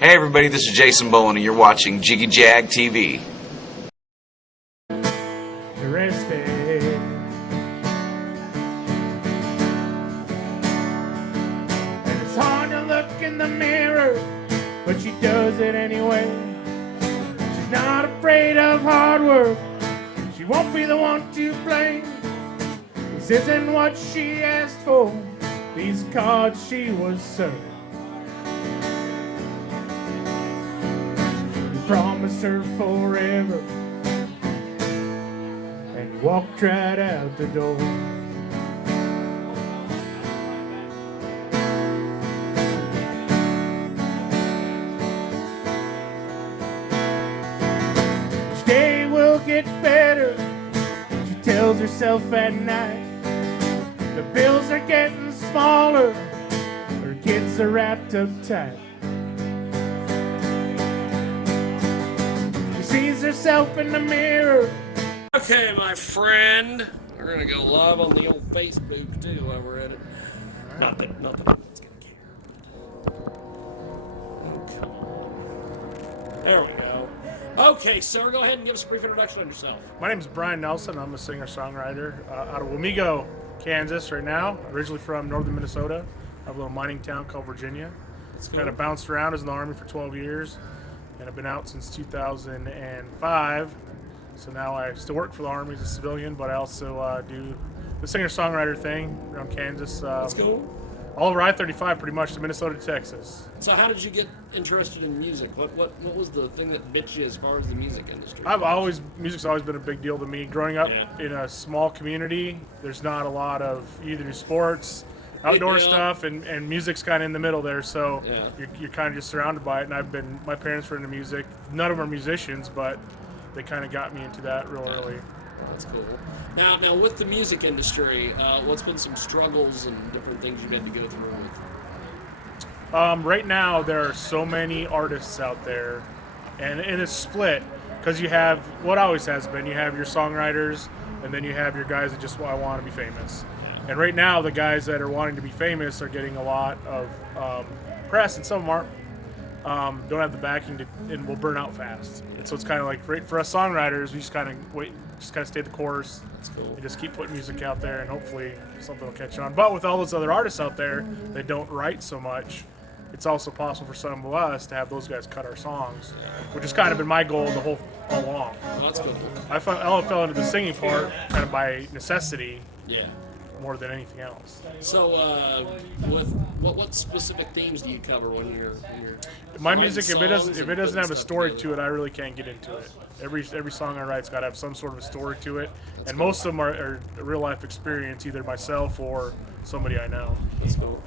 Hey everybody, this is Jason Bowen and you're watching Jiggy Jag TV. Arrested. And it's hard to look in the mirror, but she does it anyway. She's not afraid of hard work. She won't be the one to blame. This isn't what she asked for. These cards she was served. You promised her forever, and you walked right out the door. Each day will get better, she tells herself at night. The bills are getting smaller, her kids are wrapped up tight. She sees herself in the mirror. Okay, my friend, we're gonna go live on the old Facebook too while we're at it. Not that anyone's gonna care. Oh, come on. There we go. Okay, so go ahead and give us a brief introduction on yourself. My name is Brian Nelson. I'm a singer-songwriter out of Wamego, Kansas right now. Originally from northern Minnesota. I have a little mining town called Virginia. Kind of bounced around as in the Army for 12 years, and I've been out since 2005. So now I still work for the Army as a civilian, but I also do the singer-songwriter thing around Kansas. That's cool. All over I-35 pretty much to Minnesota to Texas. So how did you get interested in music? What was the thing that bit you as far as the music industry? Music's always been a big deal to me. Growing up in a small community, there's not a lot of either sports, outdoor stuff, and music's kind of in the middle there. So you're kind of just surrounded by it. And my parents were into music. None of them are musicians, but they kind of got me into that real early. That's cool. Now with the music industry, what's been some struggles and different things you've had to go through with? Right now, there are so many artists out there, and it's split because you have what always has been. You have your songwriters, and then you have your guys that just want to be famous. And right now, the guys that are wanting to be famous are getting a lot of press, and some of them aren't. Don't have the backing and will burn out fast. And so it's kind of like for us songwriters, we just kind of wait, just kind of stay the course. That's cool. And just keep putting music out there, and hopefully something will catch on. But with all those other artists out there that don't write so much, it's also possible for some of us to have those guys cut our songs, which has kind of been my goal all along. Well, that's good. I fell into the singing part kind of by necessity. Yeah. More than anything else. So, with what specific themes do you cover when you're my music? If it doesn't have a story together? to it, I really can't get into it. Every song I write's got to have some sort of a story to it, and most of them are a real life experience, either myself or somebody I know. That's cool.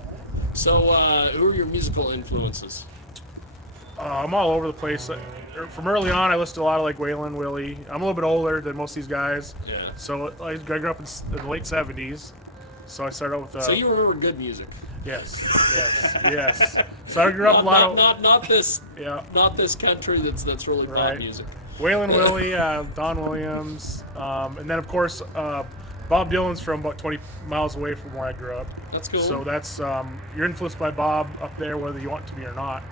So, who are your musical influences? I'm all over the place. From early on, I listened to a lot of like Waylon, Willie. I'm a little bit older than most of these guys. Yeah. So I grew up in the late '70s. So I started out with. So you remember good music? Yes. So I grew up a lot of. Not this. Yeah. Not this country that's really pop music. Waylon Willie, Don Williams, and then of course Bob Dylan's from about 20 miles away from where I grew up. That's cool. So that's you're influenced by Bob up there, whether you want to be or not.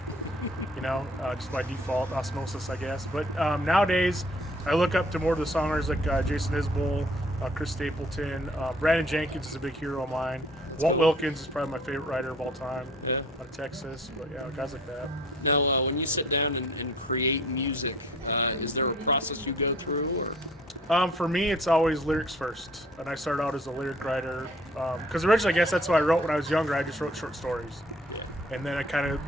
You know, just by default, osmosis, I guess. But nowadays, I look up to more of the songwriters like Jason Isbell, Chris Stapleton. Brandon Jenkins is a big hero of mine. Walt Wilkins is probably my favorite writer of all time. Yeah. Out of Texas, but yeah, guys like that. Now, when you sit down and create music, is there a process you go through, or? For me, it's always lyrics first, and I started out as a lyric writer because originally, I guess that's what I wrote when I was younger. I just wrote short stories, and then I kind of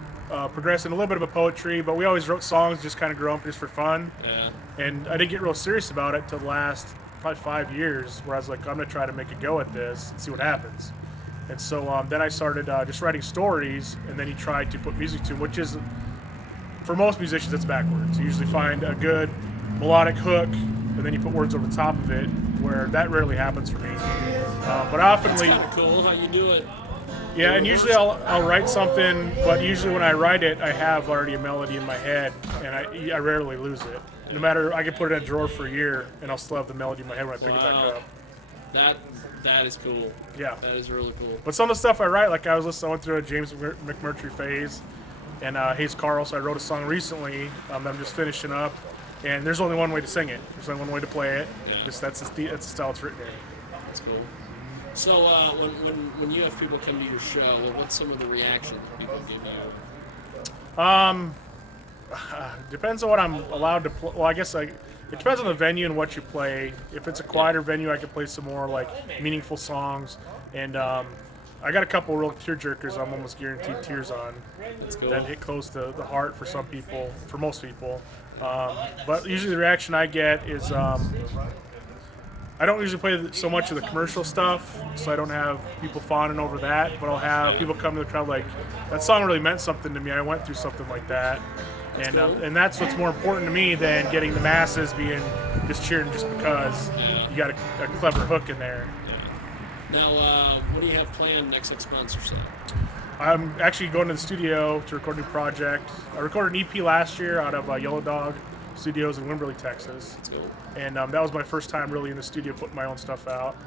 progressed in a little bit of a poetry. But we always wrote songs, just kind of grew up just for fun. Yeah. And I didn't get real serious about it till the last probably 5 years, where I was like, I'm gonna try to make a go at this and see what happens. And so then I started just writing stories, and then you try to put music to, which is, for most musicians, it's backwards. You usually find a good melodic hook, and then you put words over the top of it, where that rarely happens for me. But I often That's kind of cool how you do it. Yeah, and usually I'll write something, but usually when I write it, I have already a melody in my head, and I rarely lose it. No matter, I can put it in a drawer for a year, and I'll still have the melody in my head when I pick it back up. That is cool. Yeah. That is really cool. But some of the stuff I write, like I went through a James McMurtry phase, and Hayes Carl. So I wrote a song recently that I'm just finishing up, and there's only one way to sing it. There's only one way to play it. Yeah. Just that's the style it's written in. That's cool. So when you have people come to your show, what's some of the reaction that people give you? Depends on what I'm allowed to play. Well, I guess it depends on the venue and what you play. If it's a quieter venue, I can play some more like meaningful songs. And I got a couple real tearjerkers I'm almost guaranteed tears on. That's cool. That hit close to the heart for some people, for most people. But usually the reaction I get is I don't usually play so much of the commercial stuff, so I don't have people fawning over that. But I'll have people come to the crowd like, that song really meant something to me. I went through something like that. And that's what's more important to me than getting the masses being just cheering just because you got a clever hook in there. Yeah. Now, what do you have planned next 6 months or so? I'm actually going to the studio to record a new project. I recorded an EP last year out of Yellow Dog Studios in Wimberley, Texas. That's cool. And that was my first time really in the studio putting my own stuff out.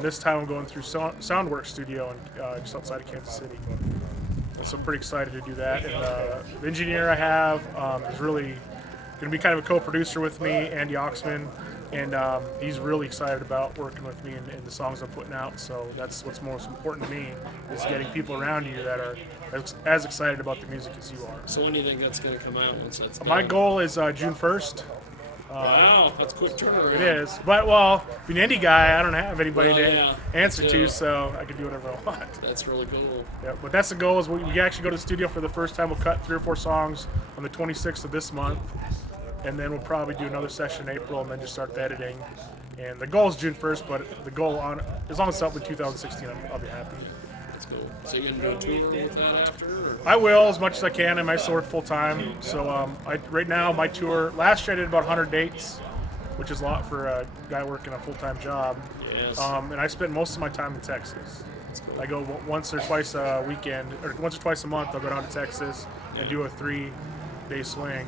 This time I'm going through Soundworks Studio just outside of Kansas City. So I'm pretty excited to do that. And the engineer I have is really going to be kind of a co-producer with me, Andy Oxman, and he's really excited about working with me in the songs I'm putting out. So that's what's most important to me, is getting people around you that are as excited about the music as you are. So when do you think that's going to come out once that's done? My goal is June 1st. Wow, that's a quick turnaround. It is. But, well, being an indie guy, I don't have anybody to yeah, answer to, so I can do whatever I want. That's really cool. Yeah, but that's the goal, is we actually go to the studio for the first time. We'll cut 3 or 4 songs on the 26th of this month, and then we'll probably do another session in April and then just start the editing. And the goal is June 1st, but the goal, as long as it's up in 2016, I'll be happy. That's cool. So you're going to do a tour with that after? Or? I will, as much as I can. I might still work full-time. So right now, my tour, last year I did about 100 dates, which is a lot for a guy working a full-time job. Yes. And I spend most of my time in Texas. That's cool. I go once or twice a weekend, or once or twice a month. I'll go down to Texas and do a 3-day swing.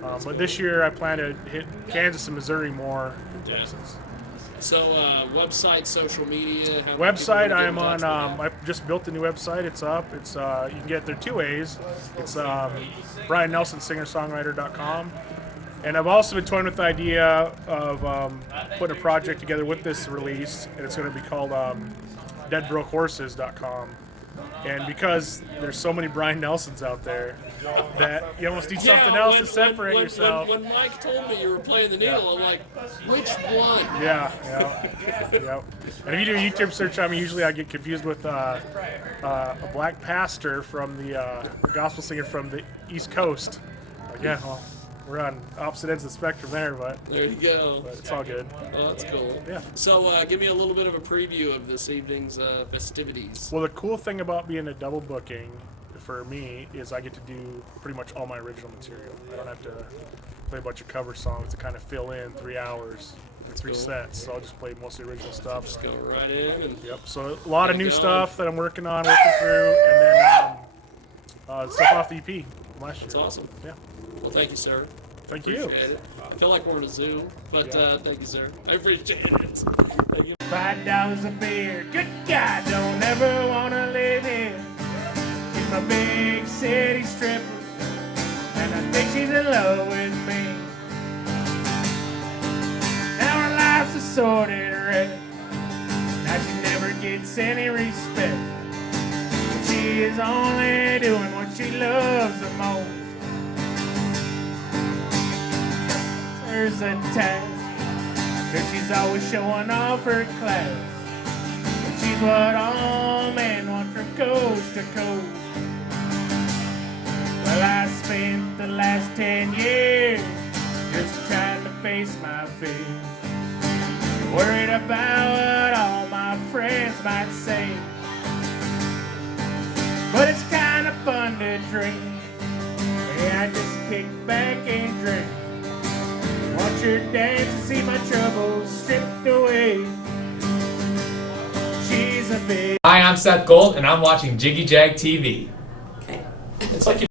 But this year I plan to hit Kansas and Missouri more than Texas. So website, social media. How Website, people I get am in on. touch with you? I just built a new website. It's up. It's you can get there 2 ways. It's BrianNelsonSingerSongwriter.com. And I've also been toying with the idea of putting a project together with this release, and it's going to be called DeadBrokeHorses.com. And because there's so many Brian Nelsons out there, that you almost need something else to separate yourself. When Mike told me you were playing the needle, I'm like, which one? Yeah. And if you do a YouTube search on me, usually I get confused with a black pastor from the gospel singer from the East Coast. Like, yeah, well, we're on opposite ends of the spectrum there, but There you go. it's all good. Oh, that's cool. Yeah. So give me a little bit of a preview of this evening's festivities. Well, the cool thing about being a double booking for me is I get to do pretty much all my original material. I don't have to play a bunch of cover songs to kind of fill in 3 hours for 3 cool. sets. So I'll just play mostly original stuff. Just go right in and Yep. So a lot of new go. stuff that I'm working through, and then stuff off the EP from last year. That's awesome. Yeah. Well, thank you, sir. Thank you. Appreciate it. I feel like we're in a zoo, but thank you, sir. I appreciate it. Thank you. $5 a beer. Good God, don't ever wanna live here. She's my big city stripper, and I think she's in love with me. Now her life's a sordid wreck. Now she never gets any respect. But she is only doing what she loves the most. There's a task, 'cause she's always showing off her class. And she's what all men want from coast to coast. Well, I spent the last 10 years just trying to face my fears, worried about what all my friends might say. But it's kind of fun to dream. Yeah, I just kick back and drink. Watch her dance and see my troubles stripped away. She's a big... Hi, I'm Seth Gold, and I'm watching Jiggy Jag TV. It's like you